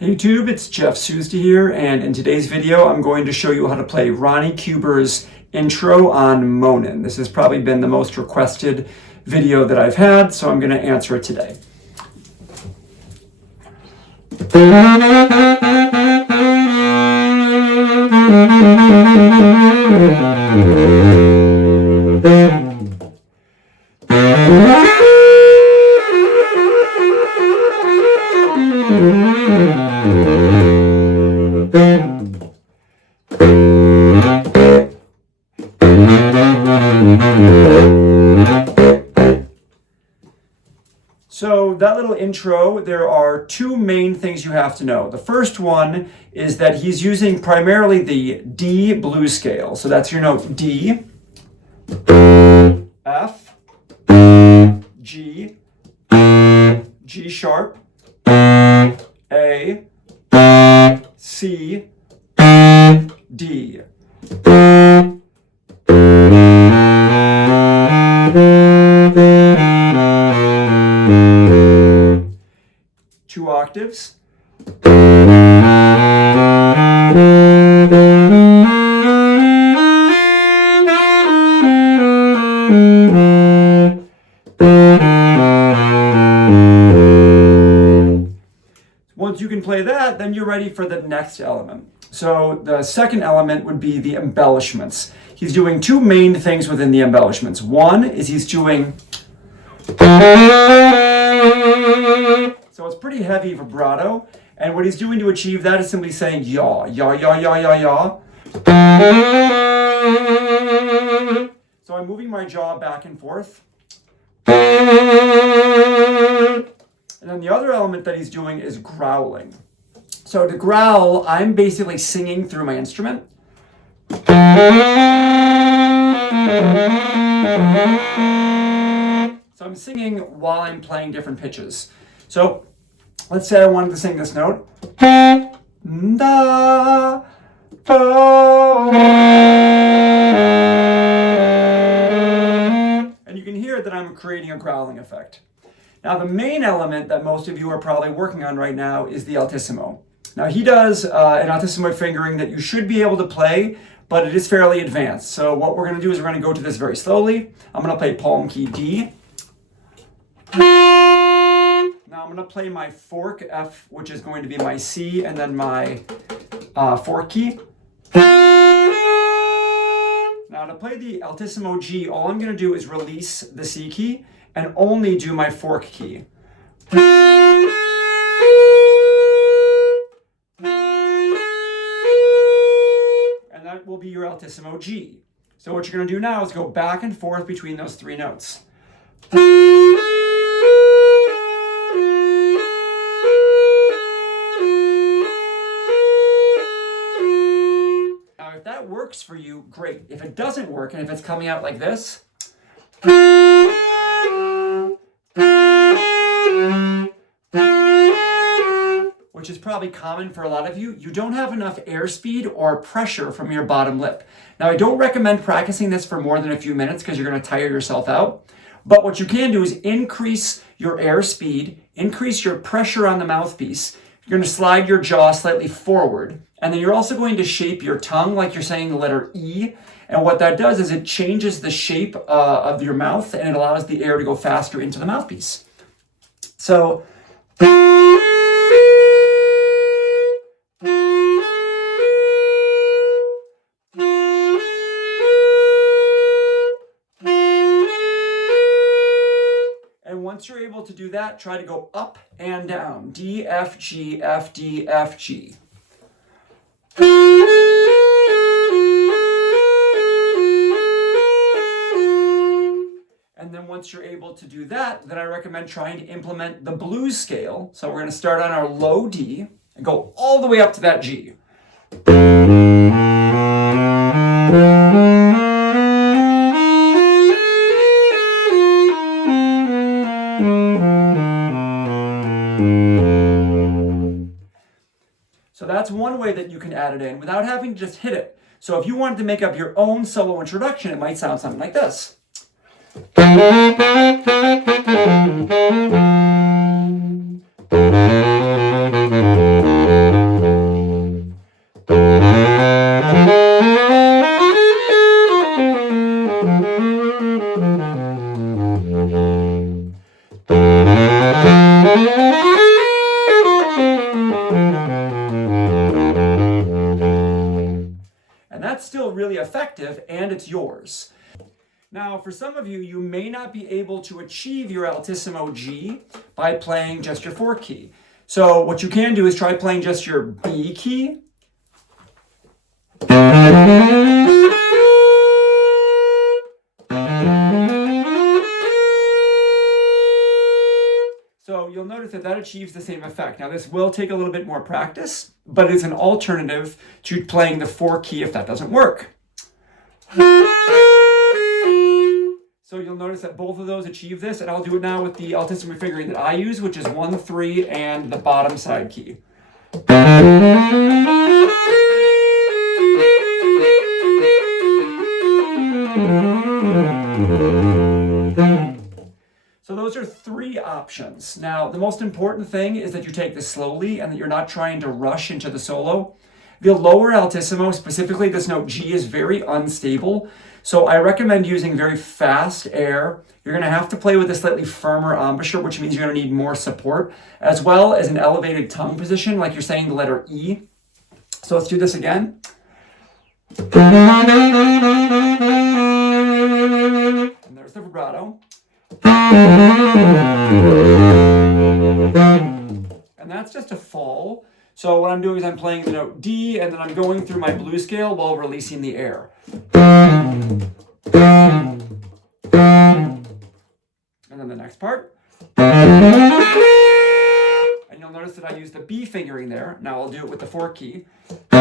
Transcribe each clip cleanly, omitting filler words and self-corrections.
Hey YouTube, it's Jeff Sousda here, and in today's video I'm going to show you how to play Ronnie Kuber's intro on Moanin. This has probably been the most requested video that I've had, so I'm going to answer it today. So that little intro, there are two main things you have to know. The first one is that he's using primarily the D blues scale. So that's your note D, F, G, G sharp, A, C, D. Two octaves. Once you can play that, then you're ready for the next element. So the second element would be the embellishments. He's doing two main things within the embellishments. One is he's doing, so it's pretty heavy vibrato, and what he's doing to achieve that is simply saying yaw, yaw, yaw, yaw, yaw, yaw. So I'm moving my jaw back and forth. And then the other element that he's doing is growling. So to growl, I'm basically singing through my instrument. So I'm singing while I'm playing different pitches. So let's say I wanted to sing this note. Da, do. And you can hear that I'm creating a growling effect. Now the main element that most of you are probably working on right now is the Altissimo. Now he does an Altissimo fingering that you should be able to play, but it is fairly advanced. So what we're going to do is we're going to go to this very slowly. I'm going to play palm key D. Now I'm going to play my fork F, which is going to be my C, and then my fork key. Now to play the Altissimo G, all I'm going to do is release the C key and only do my fork key. And that will be your Altissimo G. So what you're going to do now is go back and forth between those three notes. Now if that works for you, great. If it doesn't work, and if it's coming out like this, which is probably common for a lot of you, you don't have enough airspeed or pressure from your bottom lip. Now, I don't recommend practicing this for more than a few minutes because you're going to tire yourself out. But what you can do is increase your airspeed, increase your pressure on the mouthpiece. You're going to slide your jaw slightly forward. And then you're also going to shape your tongue like you're saying the letter E. And what that does is it changes the shape of your mouth, and it allows the air to go faster into the mouthpiece. So, and once you're able to do that, try to go up and down. D, F, G, F, D, F, G. And then once you're able to do that, then I recommend trying to implement the blues scale. So we're going to start on our low D and go all the way up to that G. So that's one way that you can add it in without having to just hit it. So if you wanted to make up your own solo introduction, it might sound something like this. that's still really effective and it's yours. Now, for some of you, you may not be able to achieve your Altissimo G by playing just your fourth key. So what you can do is try playing just your B key. So you'll notice that that achieves the same effect. Now this will take a little bit more practice, but it's an alternative to playing the fourth key if that doesn't work. So you'll notice that both of those achieve this, and I'll do it now with the Altissimo fingering that I use, which is 1, 3, and the bottom side key. So those are 3 options. Now, the most important thing is that you take this slowly and that you're not trying to rush into the solo. The lower Altissimo, specifically this note G, is very unstable. So I recommend using very fast air. You're going to have to play with a slightly firmer embouchure, which means you're going to need more support, as well as an elevated tongue position, like you're saying the letter E. So let's do this again. And there's the vibrato. And that's just a fall. So what I'm doing is I'm playing the note D, and then I'm going through my blues scale while releasing the air. And then the next part. And you'll notice that I use the B fingering there. Now I'll do it with the fourth key. And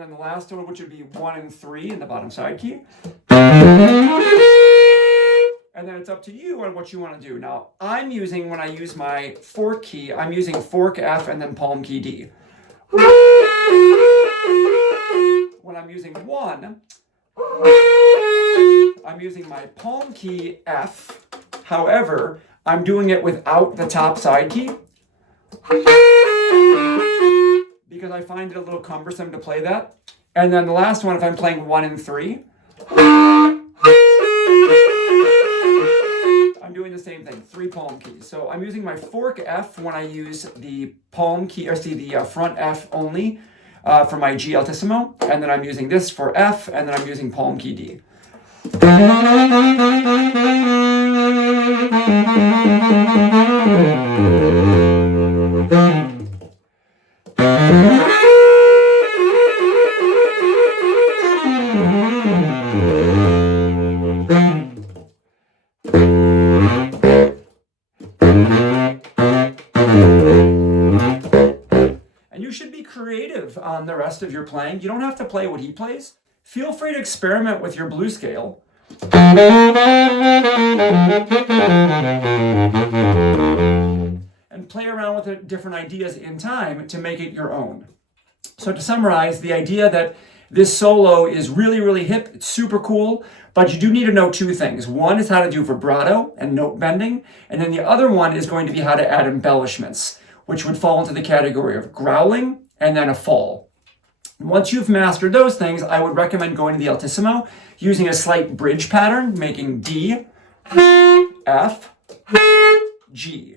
then the last one, which would be 1 and 3 in the bottom side key. And then it's up to you on what you want to do. Now, I'm using, when I use my fourth key, I'm using fork F and then palm key D. When I'm using 1, I'm using my palm key F. However, I'm doing it without the top side key, because I find it a little cumbersome to play that. And then the last one, if I'm playing 1 and 3, I'm doing the same thing, 3 palm keys. So I'm using my fork F when I use the palm key, or the front F only for my G Altissimo. And then I'm using this for F, and then I'm using palm key D. And you should be creative on the rest of your playing. You don't have to play what he plays. Feel free to experiment with your blues scale. And play around with different ideas in time to make it your own. So to summarize, the idea that this solo is really, really hip, it's super cool, but you do need to know 2 things. One is how to do vibrato and note bending, and then the other one is going to be how to add embellishments, which would fall into the category of growling and then a fall. Once you've mastered those things, I would recommend going to the Altissimo, using a slight bridge pattern, making D, F, G.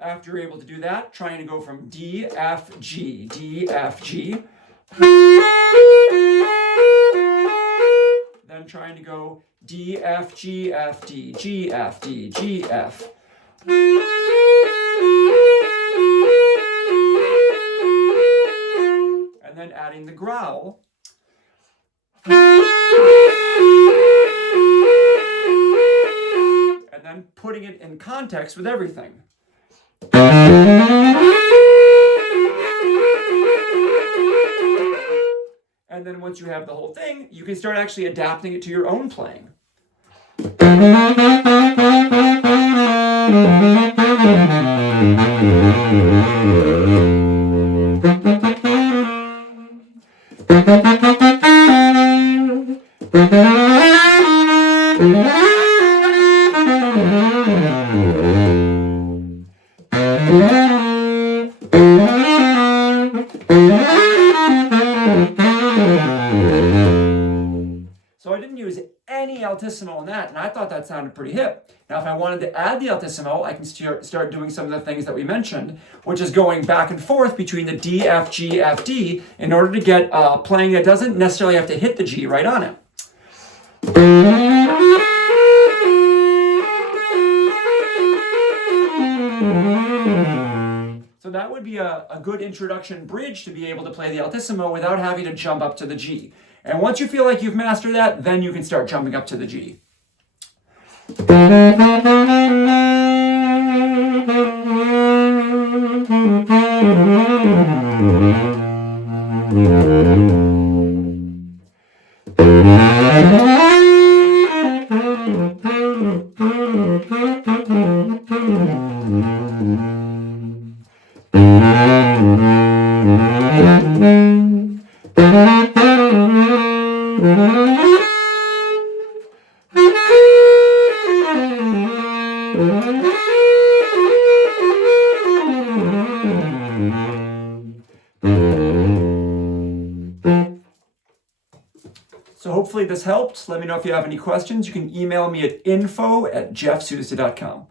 After you're able to do that, trying to go from D, F, G, D, F, G. Then trying to go D, F, G, F, D, G, F, D, G, F. And then adding the growl. And then putting it in context with everything. And then once you have the whole thing, you can start actually adapting it to your own playing. So I didn't use any altissimo in that, and I thought that sounded pretty hip. Now, if I wanted to add the altissimo, I can start doing some of the things that we mentioned, which is going back and forth between the D, F, G, F, D, in order to get playing that doesn't necessarily have to hit the G right on it. So that would be a good introduction bridge to be able to play the altissimo without having to jump up to the G. And once you feel like you've mastered that, then you can start jumping up to the G. So hopefully this helped. Let me know if you have any questions. You can email me at info@jeffsousa.com.